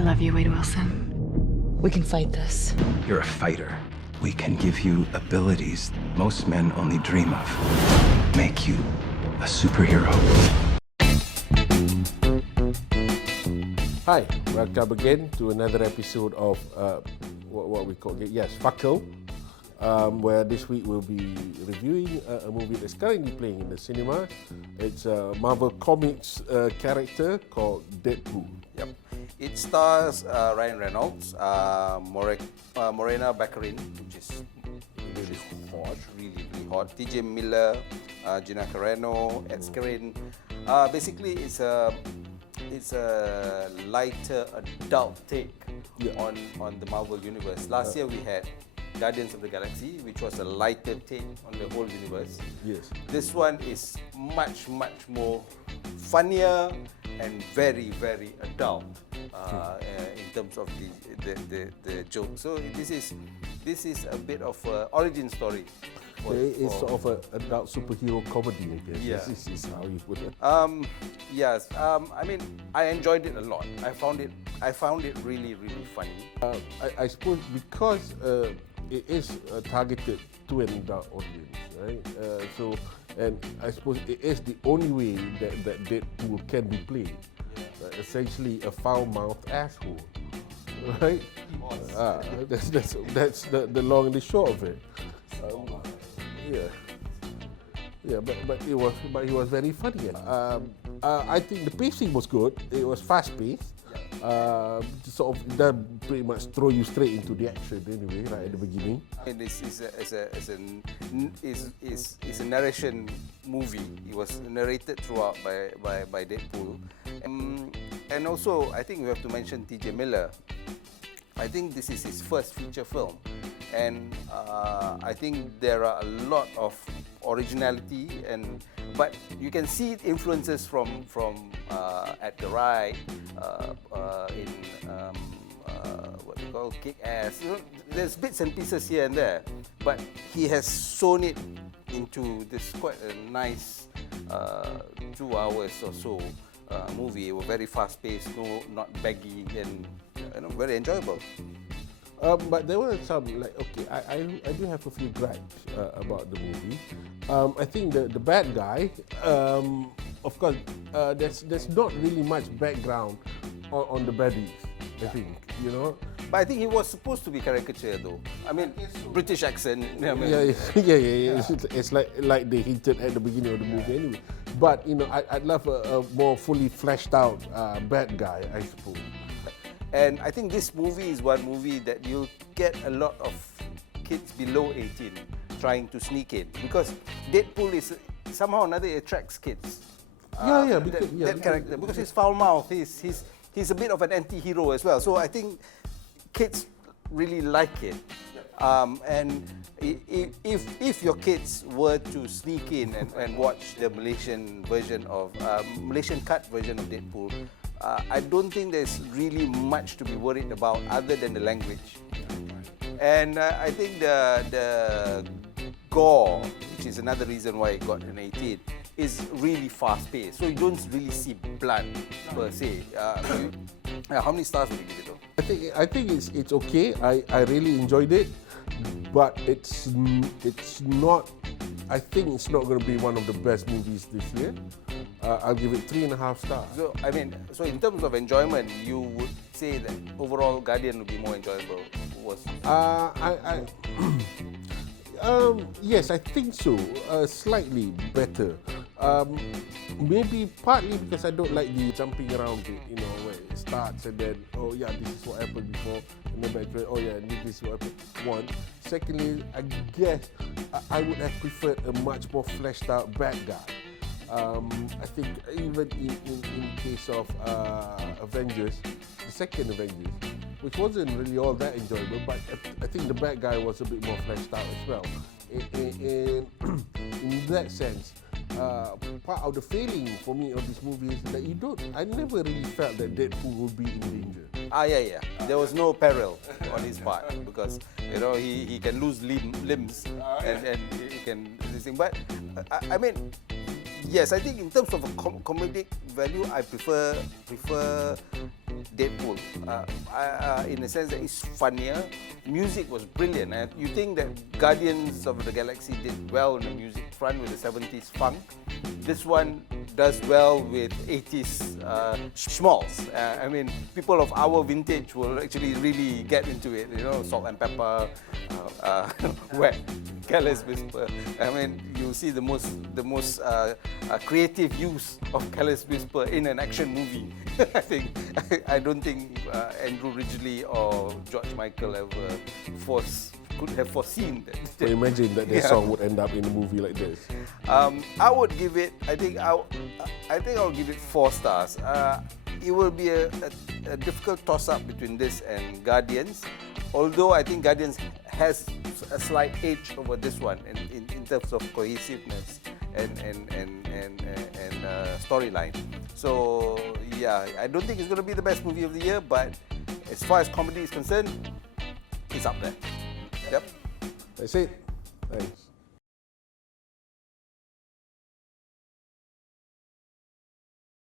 I love you, Wade Wilson. We can fight this. You're a fighter. We can give you abilities most men only dream of. Make you a superhero. Hi, welcome again to another episode of what we call FCKL, where this week we'll be reviewing a movie that's currently playing in the cinema. It's a Marvel Comics character called Deadpool. Yep. It stars Ryan Reynolds, Morena Baccarin, which is really hot. TJ Miller, Gina Carano, Ed Skrein. Basically, it's a lighter adult take on the Marvel universe. Last year we had Guardians of the Galaxy, which was a lighter take on the whole universe. Yes. This one is much more funnier and very adult in terms of the joke. So this is a bit of an origin story. It's sort of an adult superhero comedy, I guess. Yeah. This is how you put it. Yes. I mean, I enjoyed it a lot. I found it really funny. I suppose because it is targeted to an adult audience, right? And I suppose it is the only way that Deadpool can be played. Essentially, a foul-mouthed asshole, right? That's the long and the short of it. But he was very funny. I think the pacing was good. It was fast-paced. Sort of that pretty much throw you straight into the action anyway, right at the beginning. And it's a narration movie. It was narrated throughout by Deadpool. And also, I think we have to mention TJ Miller. I think this is his first feature film. And I think there are a lot of originality, but you can see influences from Edgar Wright in what they call Kick-Ass. You know, there's bits and pieces here and there, but he has sewn it into this quite a nice 2 hours or so movie. It was very fast-paced, not baggy, and very enjoyable. But there were some, I do have a few gripes about the movie. I think the bad guy, of course, there's not really much background on the baddies, I think, you know. But I think he was supposed to be caricature though. I mean, British accent. Yeah. It's like they hinted at the beginning of the movie anyway. But, I'd love a more fully fleshed out bad guy, I suppose. And I think this movie is one movie that you'll get a lot of kids below 18 trying to sneak in, because Deadpool is somehow or another attracts kids. That character, because he's foul-mouthed, he's a bit of an anti-hero as well. So I think kids really like it. And if your kids were to sneak in and watch the Malaysian cut version of Deadpool, I don't think there's really much to be worried about other than the language. And I think the gore, which is another reason why it got an 18, is really fast-paced. So you don't really see blood per se. How many stars would you give it though? I think it's okay. I really enjoyed it, but it's not. I think it's not going to be one of the best movies this year. I'll give it 3.5 stars. So in terms of enjoyment, you would say that overall Guardian would be more enjoyable. Yes, I think so. Slightly better. Maybe partly because I don't like the jumping around bit, where it starts and then, this is what happened before, and then back to, this is what happened. One. Secondly, I guess I would have preferred a much more fleshed out bad guy. I think even in case of Avengers, the second Avengers, which wasn't really all that enjoyable, but I think the bad guy was a bit more fleshed out as well. In that sense, part of the failing for me of this movie is that I never really felt that Deadpool would be in danger. There was no peril on his part because he can lose limbs and he can this thing. But I mean, yes, I think in terms of a comedic value, I prefer Deadpool, in the sense that it's funnier. Music was brilliant. You think that Guardians of the Galaxy did well on the music front with the 70s funk. This one does well with 80s schmaltz. I mean, people of our vintage will actually really get into it. You know, Salt and Pepper, Wet, Careless Whisper. I mean, you see the most creative use of Careless Whisper in an action movie. I don't think Andrew Ridgeley or George Michael ever could have foreseen that. So imagine that their song would end up in a movie like this. I would give it. I think I'll give it 4 stars. It will be a difficult toss-up between this and Guardians. Although I think Guardians has a slight edge over this one in terms of cohesiveness and storyline. So yeah, I don't think it's going to be the best movie of the year, but as far as comedy is concerned, it's up there. Yep. That's it. Thanks.